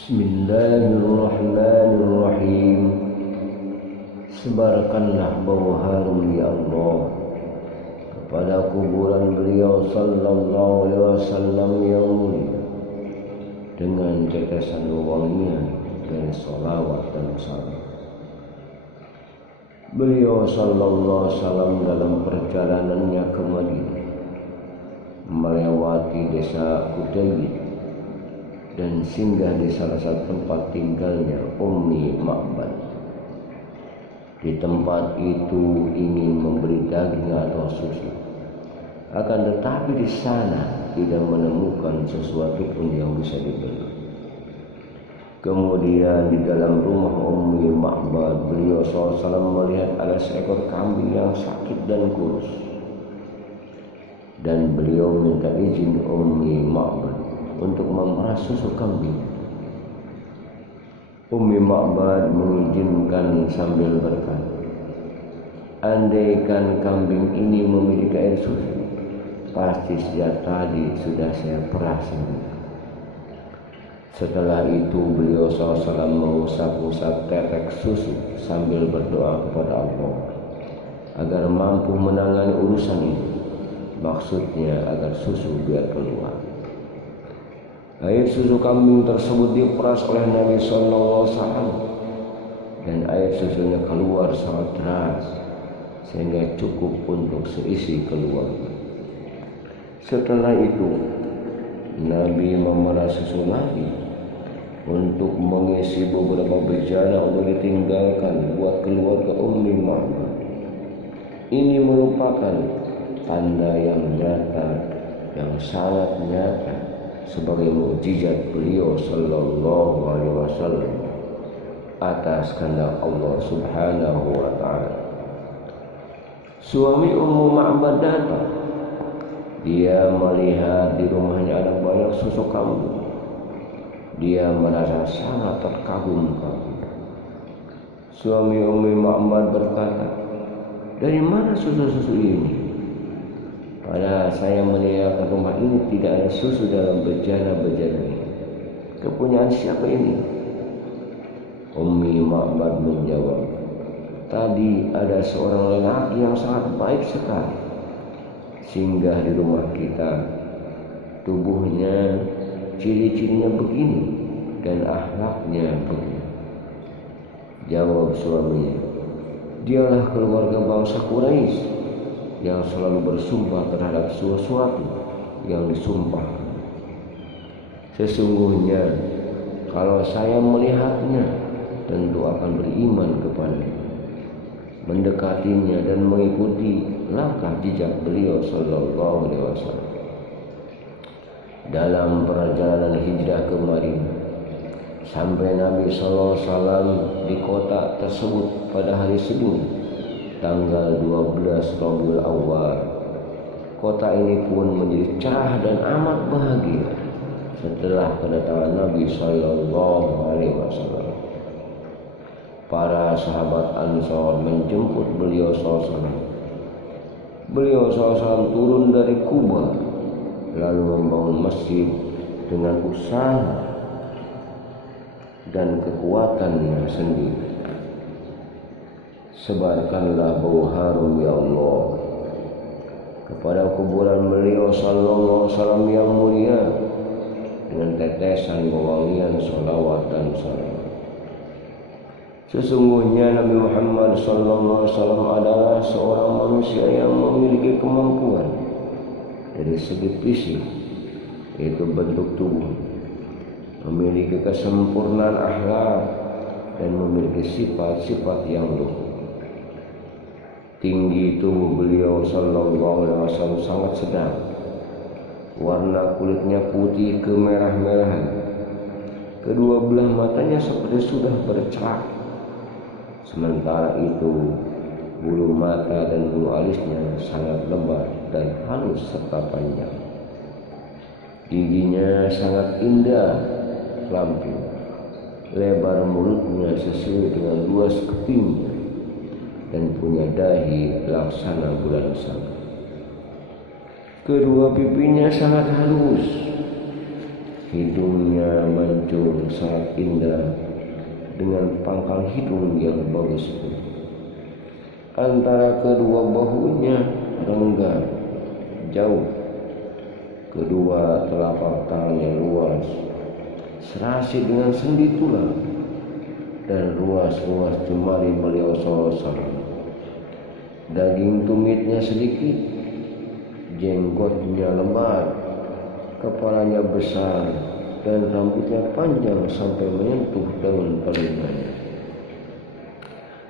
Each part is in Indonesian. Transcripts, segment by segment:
Bismillahirrahmanirrahim. Sebarkanlah bau harum ya Allah kepada kuburan beliau sallallahu alaihi wasallam yang mulia dengan tetesan wangian dari salawat dan salam. Beliau sallallahu alaihi wasallam dalam perjalanannya ke Madinah melewati desa Kudayi dan singgah di salah satu tempat tinggalnya Ummi Ma'bad. Di tempat itu ingin membeli daging atau susu, akan tetapi di sana tidak menemukan sesuatu pun yang bisa dibeli. Kemudian di dalam rumah Ummi Ma'bad, beliau SAW melihat ada seekor kambing yang sakit dan kurus, dan beliau minta izin Ummi Ma'bad untuk memerah susu kambing. Ummi Ma'bad mengizinkan sambil berkata, andaikan kambing ini memiliki air susu, pasti sejak tadi sudah saya perah sendiri. Setelah itu beliau SAW mengusap-usap tetek susu sambil berdoa kepada Allah agar mampu menangani urusan ini. Maksudnya agar susu biar keluar. Air susu kambing tersebut diperas oleh Nabi Sallallahu Alaihi Wasallam dan air susunya keluar sangat deras sehingga cukup untuk seisi keluarga. Setelah itu Nabi memerah susu lagi untuk mengisi beberapa bejana untuk ditinggalkan buat keluarga Ummi Ma'bad. Ini merupakan tanda yang nyata, yang sangat nyata sebagai mukjizat beliau sallallahu alaihi wasallam atas kehendak Allah Subhanahu wa taala. Suami Ummu Ma'bad datang. Dia melihat di rumahnya ada banyak susu kambing. Dia merasa sangat terkagum-kagum. Suami Ummi Ma'bad berkata, "Dari mana susu-susu ini? Padahal saya melihat rumah ini tidak ada susu dalam bejana-bejana ini. Kepunyaan siapa ini?" Ummi Ma'bad menjawab, "Tadi ada seorang lelaki yang sangat baik sekali singgah di rumah kita. Tubuhnya, ciri-cirinya begini dan akhlaknya begini." Jawab suaminya, "Dialah keluarga bangsa Quraisy yang selalu bersumpah terhadap sesuatu yang disumpah. Sesungguhnya kalau saya melihatnya tentu akan beriman kepadanya, mendekatinya dan mengikuti langkah jejak beliau sallallahu alaihi wasallam." Dalam perjalanan hijrah ke Madinah sampai Nabi sallallahu alaihi wasallam di kota tersebut pada hari Senin tanggal 12 Rabiul Awal. Kota ini pun menjadi cerah dan amat bahagia setelah kedatangan Nabi sallallahu alaihi wasallam. Para sahabat Ansor menjemput beliau sallallahu. Beliau sallallahu turun dari Kuba lalu membangun masjid dengan usaha dan kekuatannya sendiri. Sebarkanlah bau harum ya Allah kepada kuburan beliau sallallahu alaihi wasallam yang mulia dengan tetesan wewangian salawat dan salam. Sesungguhnya Nabi Muhammad sallallahu alaihi wasallam adalah seorang manusia yang memiliki kemampuan dari segi fisik, yaitu bentuk tubuh, memiliki kesempurnaan akhlak dan memiliki sifat-sifat yang luhur. Tinggi tubuh beliau sallallahu alaihi wasallam sangat sedang. Warna kulitnya putih kemerah-merahan. Kedua belah matanya seperti sudah bercerak. Sementara itu, bulu mata dan bulu alisnya sangat lebar dan halus serta panjang. Giginya sangat indah, lamping. Lebar mulutnya sesuai dengan luas kepingnya dan punya dahi laksana bulan sang. Kedua pipinya sangat halus, hidungnya mancung sangat indah dengan pangkal hidung yang bagus. Antara kedua bahunya rengga jauh, kedua telapak tangannya luas, serasi dengan sendi tulang, dan ruas-ruas jemari beliau SAW. Daging tumitnya sedikit, jenggotnya lebat, kepalanya besar, dan rambutnya panjang sampai menyentuh daun telinganya.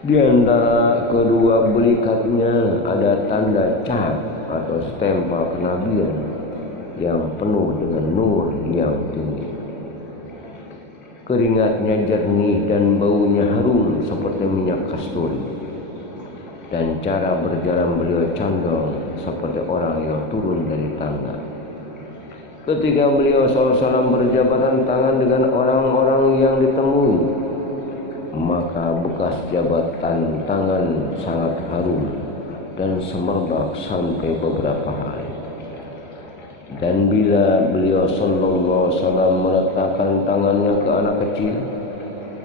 Di antara kedua belikatnya ada tanda cap atau stempel kenabian yang penuh dengan nur yang tinggi. Keringatnya jernih dan baunya harum seperti minyak kasturi. Dan cara berjalan beliau condong seperti orang yang turun dari tangga. Ketika beliau SAW berjabatan tangan dengan orang-orang yang ditemui, maka bekas jabatan tangan sangat harum dan semerbak sampai beberapa hari. Dan bila beliau SAW meletakkan tangannya ke anak kecil,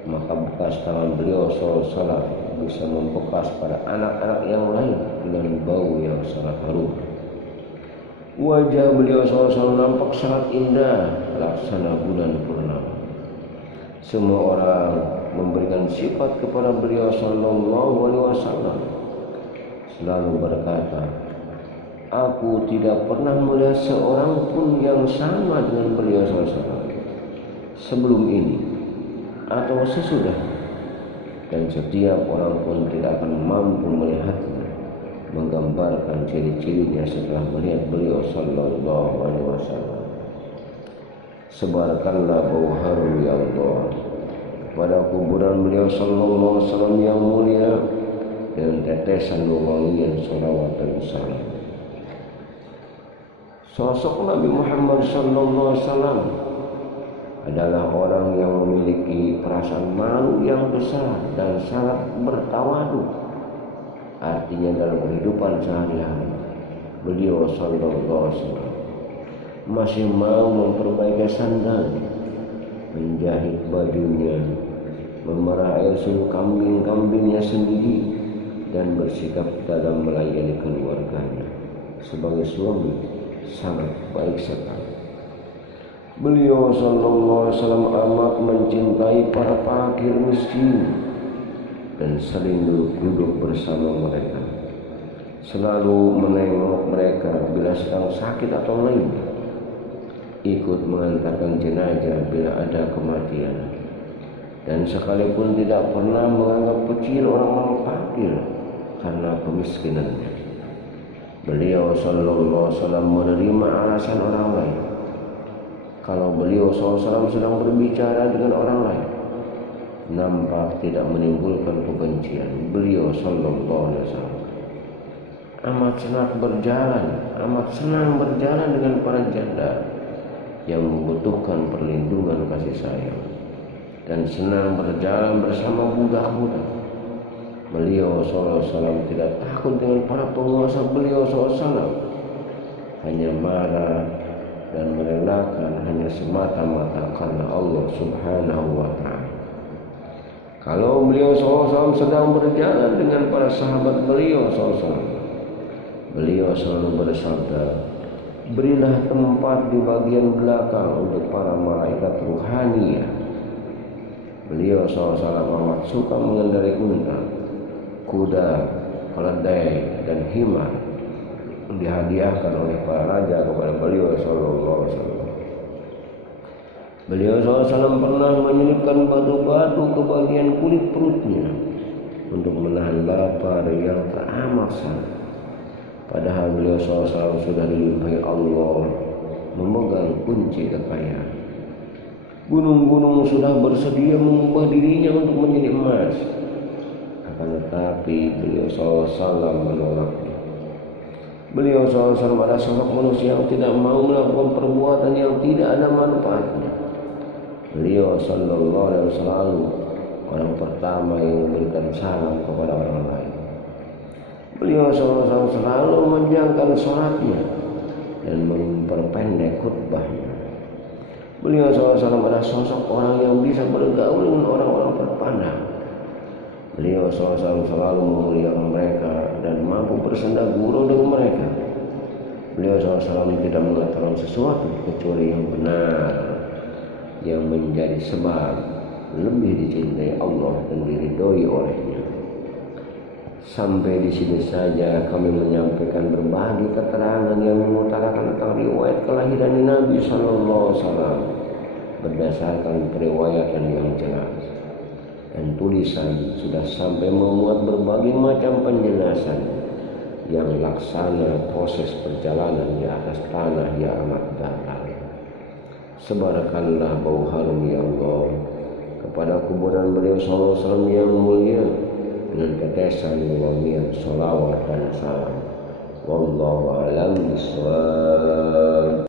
maka bekas tangan beliau SAW bisa membekas pada anak-anak yang lain dengan bau yang sangat harum. Wajah beliau SAW nampak sangat indah laksana bulan purnama. Semua orang memberikan sifat kepada beliau SAW, selalu berkata, aku tidak pernah melihat seorang pun yang sama dengan beliau SAW sebelum ini atau sesudah. Dan setiap orang pun tidak akan mampu melihatnya, menggambarkan ciri-cirinya setelah melihat beliau sallallahu alaihi wasallam. Sebarkanlah bau harum ya Allah pada kuburan beliau sallallahu alaihi wasallam yang mulia dengan tetesan wangian salawat dan salam. Sosok Nabi Muhammad sallallahu alaihi wasallam adalah orang yang memiliki perasaan malu yang besar dan sangat bertawadu. Artinya dalam kehidupan sehari-hari beliau sallallahu alaihi wasallam masih mau memperbaiki sandal, menjahit bajunya, memerah air susu kambing-kambingnya sendiri, dan bersikap dalam melayani keluarganya. Sebagai suami sangat baik sekali. Beliau sallallahu alaihi wasallam amat mencintai para fakir miskin dan sering duduk bersama mereka, selalu menengok mereka bila sedang sakit atau lain, ikut mengantarkan jenazah bila ada kematian, dan sekalipun tidak pernah menganggap kecil orang-orang fakir karena kemiskinannya. Beliau sallallahu alaihi wasallam menerima alasan orang lain. Kalau beliau SAW sedang berbicara dengan orang lain, nampak tidak menimbulkan kebencian. Beliau sallallahu alaihi wasallam amat senang berjalan dengan para janda yang membutuhkan perlindungan kasih sayang, dan senang berjalan bersama budak-budak. Beliau SAW tidak takut dengan para penguasa. Beliau SAW hanya marah dan merelakan hanya semata-mata karena Allah Subhanahu wa ta'ala. Kalau beliau SAW sedang berjalan dengan para sahabat beliau SAW, beliau selalu bersabda, berilah tempat di bagian belakang untuk para malaikat ruhania. Beliau SAW amat suka mengendarai unta, kuda, keledai, dan himar dihadiahkan oleh para raja kepada beliau sallallahu alaihi wasallam. Beliau SAW pernah menyelipkan batu-batu ke bagian kulit perutnya untuk menahan lapar yang teramat sangat. Padahal beliau SAW sudah dilimpahi Allah memegang kunci kekayaan. Gunung-gunung sudah bersedia mengubah dirinya untuk menjadi emas, akan tetapi beliau SAW menolaknya. Beliau SAW adalah sosok manusia yang tidak mau melakukan perbuatan yang tidak ada manfaatnya. Beliau sallallahu alaihi wasallam orang pertama yang memberikan salam kepada orang lain. Beliau SAW selalu menjangkau salatnya dan memperpendek khutbahnya. Beliau SAW adalah sosok orang yang bisa bergaul dengan orang-orang terpandang. Beliau SAW selalu memuliakan mereka dan mampu bersenda gurau dengan mereka. Beliau SAW tidak mengatakan sesuatu kecuali yang benar, yang menjadi sebab lebih dicintai Allah dan diridhoi olehnya. Sampai di sini saja kami menyampaikan berbagai keterangan yang mengutarakan tentang riwayat kelahiran Nabi Sallallahu Alaihi Wasallam berdasarkan periwayatan yang jelas, dan tulisan sudah sampai memuat berbagai macam penjelasan yang laksana proses perjalanan di atas tanah yang amat datar. Sebarkanlah bau harum ya Allah kepada kuburan beliau Sallallahu Alaihi Wasallam yang mulia dengan tetesan wangian sholawat dan salam. Wallahu a'lam bishawab.